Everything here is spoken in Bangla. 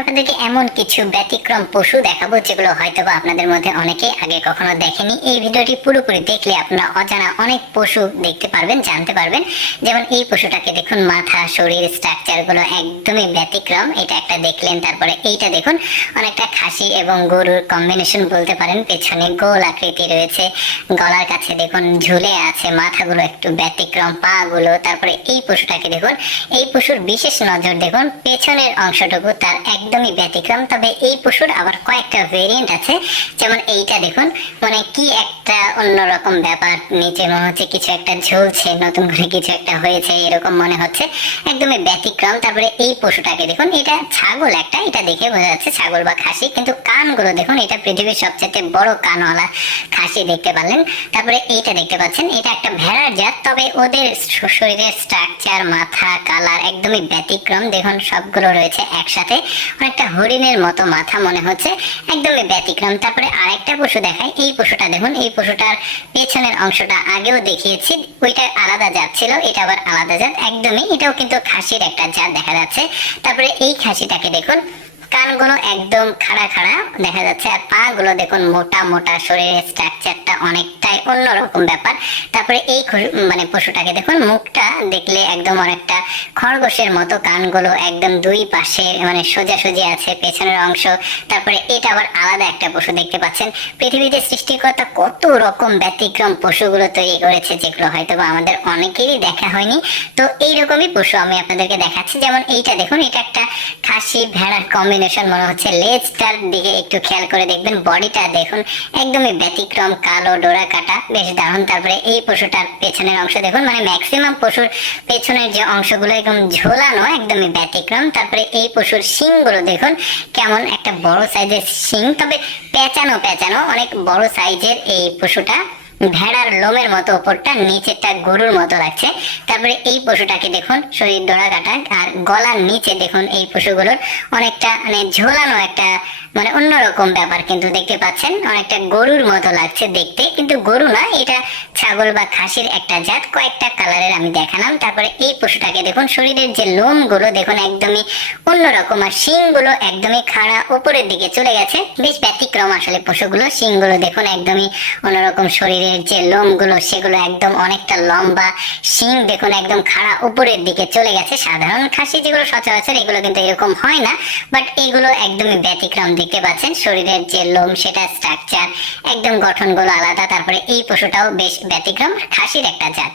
আপনাদেরকে এমন কিছু ব্যতিক্রম পশু দেখাবো যেগুলো হয়তোবা আপনাদের মধ্যে অনেকে আগে কখনো দেখেনি। এই ভিডিওটি পুরোপুরি দেখলে আপনারা অজানা অনেক পশু দেখতে পারবেন, জানতে পারবেন। যেমন এই পশুটাকে দেখুন, মাথা, শরীর, স্ট্রাকচার গুলো একদমই ব্যতিক্রম। এটা একটা দেখলেন। তারপরে এইটা দেখুন, অনেকটা খাসি এবং গরুর কম্বিনেশন বলতে পারেন। পেছনে গোল আকৃতি রয়েছে, গলার কাছে দেখুন ঝুলে আছে, মাথাগুলো একটু ব্যতিক্রম, পা গুলো। তারপরে এই পশুটাকে দেখুন, এই পশুর বিশেষ নজর দেখুন, পেছনের অংশটুকু তার একদমই ব্যতিক্রম। তবে এই পশুর আবার কয়েকটা ভেরিয়েন্ট আছে। যেমন এইটা দেখুন, মানে কি একটা অন্যরকম ব্যাপার, নিচে মনে হচ্ছে কিছু একটা ঝুলছে, নতুন করে কিছু একটা হয়েছে এরকম মনে হচ্ছে, একদমই ব্যতিক্রম। তারপরে এই পশুটাকে দেখুন, এটা ছাগল একটা, এটা দেখে বোঝা যাচ্ছে ছাগল বা খাসি, কিন্তু কানগুলো দেখুন, এটা পৃথিবীর সবচেয়ে বড় কানওয়ালা খাসি দেখতে পারলেন। তারপরে এইটা দেখতে পাচ্ছেন, এটা একটা ভেড়ার জাত, তবে ওদের শরীরের স্ট্রাকচার, মাথা, কালার একদমই ব্যতিক্রম। দেখুন সবগুলো রয়েছে একসাথে, অনেকটা হরিণের মতো মাথা মনে হচ্ছে, একদমই ব্যতিক্রম। তারপরে আরেকটা পশু দেখায়, এই পশুটা দেখুন, এই পশুটার পেছনের অংশটা আগেও দেখিয়েছি, ওইটা আলাদা জাত ছিল, এটা আবার আলাদা জাত একদমই। এটাও কিন্তু খাসির একটা জাত দেখা যাচ্ছে। তারপরে এই খাসিটাকে দেখুন, কানগুলো একদম খাড়া খাড়া দেখা যাচ্ছে, আর পা গুলো দেখুন মোটা মোটা, শরীরের স্ট্রাকচারটা অনেকটাই অন্যরকম ব্যাপার। তারপরে এই মানে পশুটাকে দেখুন, মুখটা দেখলে একদম অনেকটা খরগোশের মতো, কানগুলো একদম দুই পাশে মানে সোজাসুজি আছে, পেছনের অংশ। তারপরে এটা আবার আলাদা একটা পশু দেখতে পাচ্ছেন। পৃথিবীতে সৃষ্টিকর্তা কত রকম ব্যতিক্রম পশুগুলো তৈরি করেছে, যেগুলো হয়তো আমাদের অনেকেরই দেখা হয়নি। তো এইরকমই পশু আমি আপনাদেরকে দেখাচ্ছি। যেমন এইটা দেখুন, এটা একটা খাসি ভেড়ার কম্বিনেশন মনে হচ্ছে। লেজটার দিকে একটু খেয়াল করে দেখবেন, বডিটা দেখুন একদমই ব্যতিক্রম, কালো ডোরা কাটা, বেশ দারুণ। তারপরে এই পশুটার পেছনের অংশ দেখুন, মানে ম্যাক্সিমাম পশুর পেছনের যে অংশগুলো একদম ঝোলানো, একদমই ব্যতিক্রম। তারপরে এই পশুর শিংগুলো দেখুন, কেমন একটা বড় সাইজের শিং, তবে পেঁচানো পেঁচানো, অনেক বড় সাইজের এই পশুটা। ভেড়ার লোমের মতো ওপরটা, নিচেরটা গরুর মতো লাগছে। তারপরে এই পশুটাকে দেখুন, শরীর ডোরা কাটা, আর গলার নিচে দেখুন এই পশুগুলোর অনেকটা মানে ঝোলানো একটা, মানে অন্যরকম ব্যাপার কিন্তু দেখতে পাচ্ছেন, অনেকটা গরুর মতো লাগছে দেখতে, কিন্তু গরু না, এটা ছাগল বা খাসির একটা জাত। কয়েকটা কালারের আমি দেখালাম। তারপরে এই পশুটাকে দেখুন, শরীরের যে লোমগুলো দেখুন একদমই অন্যরকম, আর শিংগুলো একদমই খাড়া উপরের দিকে চলে গেছে, বেশ ব্যতিক্রম আসলে পশুগুলো। শিংগুলো দেখুন একদমই অন্যরকম, শরীরের যে লোমগুলো সেগুলো একদম অনেকটা লম্বা, শিং দেখুন একদম খাড়া উপরের দিকে চলে গেছে। সাধারণ খাসি যেগুলো সচরাচর, এগুলো কিন্তু এরকম হয় না, বাট এগুলো একদমই ব্যতিক্রম দেখতে পাচ্ছেন। শরীরের যে লোম, সেটা স্ট্রাকচার একদম, গঠনগুলো আলাদা। তারপরে এই পশুটাও বেশ ব্যতিক্রম, খাসির একটা জাত।